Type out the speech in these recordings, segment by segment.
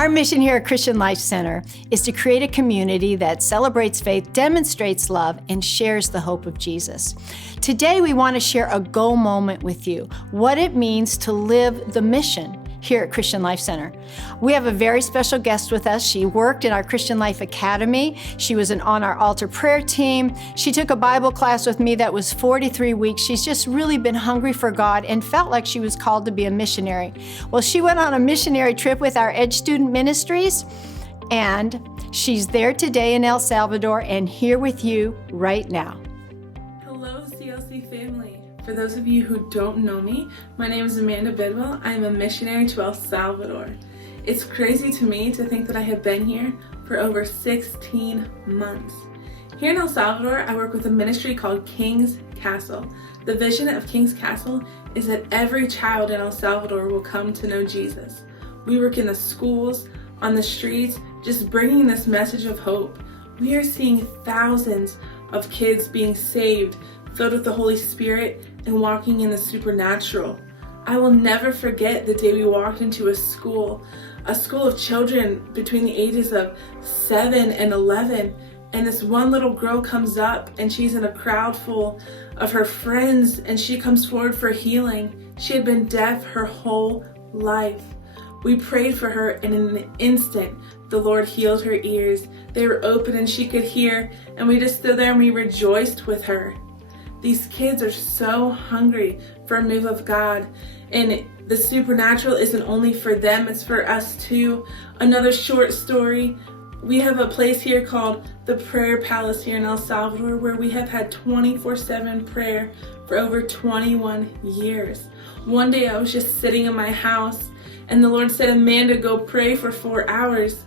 Our mission here at Christian Life Center is to create a community that celebrates faith, demonstrates love, and shares the hope of Jesus. Today, we want to share a go moment with you, what it means to live the mission here at Christian Life Center. We have a very special guest with us. She worked in our Christian Life Academy. She was on our altar prayer team. She took a Bible class with me that was 43 weeks. She's just really been hungry for God and felt like she was called to be a missionary. Well, she went on a missionary trip with our Edge Student Ministries, and she's there today in El Salvador and here with you right now. Hello, CLC family. For those of you who don't know me, my name is Amanda Bidwell. I am a missionary to El Salvador. It's crazy to me to think that I have been here for over 16 months. Here in El Salvador, I work with a ministry called King's Castle. The vision of King's Castle is that every child in El Salvador will come to know Jesus. We work in the schools, on the streets, just bringing this message of hope. We are seeing thousands of kids being saved, filled with the Holy Spirit, and walking in the supernatural. I will never forget the day we walked into a school of children between the ages of 7 and 11, and this one little girl comes up and she's in a crowd full of her friends and she comes forward for healing. She had been deaf her whole life. We prayed for her and in an instant the Lord healed her ears. They were open and she could hear, and we just stood there and we rejoiced with her. These kids are so hungry for a move of God, and the supernatural isn't only for them, it's for us too. Another short story, we have a place here called the Prayer Palace here in El Salvador where we have had 24/7 prayer for over 21 years. One day I was just sitting in my house and the Lord said, "Amanda, go pray for 4 hours."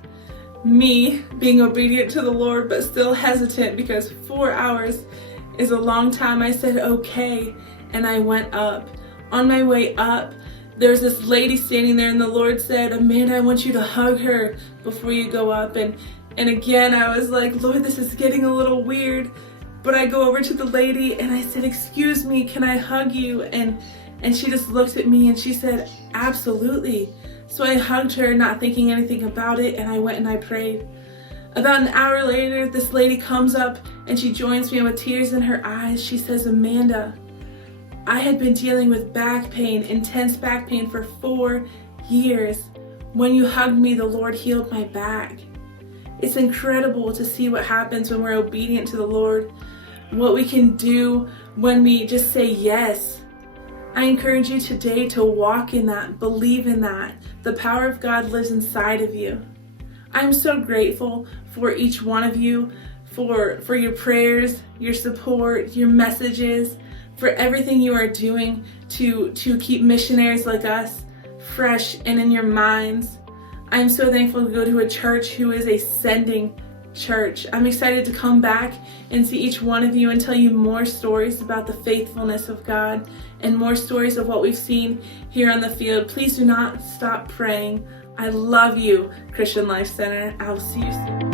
Me being obedient to the Lord but still hesitant because 4 hours is a long time, I said okay, and I went up. On my way up, there's this lady standing there and the Lord said, "Amanda, I want you to hug her before you go up." And again, I was like, "Lord, this is getting a little weird." But I go over to the lady and I said, "Excuse me, can I hug you?" And she just looked at me and she said, "Absolutely." So I hugged her, not thinking anything about it, and I went and I prayed. About an hour later, this lady comes up and she joins me, and with tears in her eyes, she says, "Amanda, I had been dealing with back pain, intense back pain for 4 years. When you hugged me, the Lord healed my back." It's incredible to see what happens when we're obedient to the Lord, what we can do when we just say yes. I encourage you today to walk in that, believe in that. The power of God lives inside of you. I'm so grateful for each one of you, for your prayers, your support, your messages, for everything you are doing to keep missionaries like us fresh and in your minds. I'm so thankful to go to a church who is a sending church. I'm excited to come back and see each one of you and tell you more stories about the faithfulness of God and more stories of what we've seen here on the field. Please do not stop praying. I love you, Christian Life Center. I'll see you soon.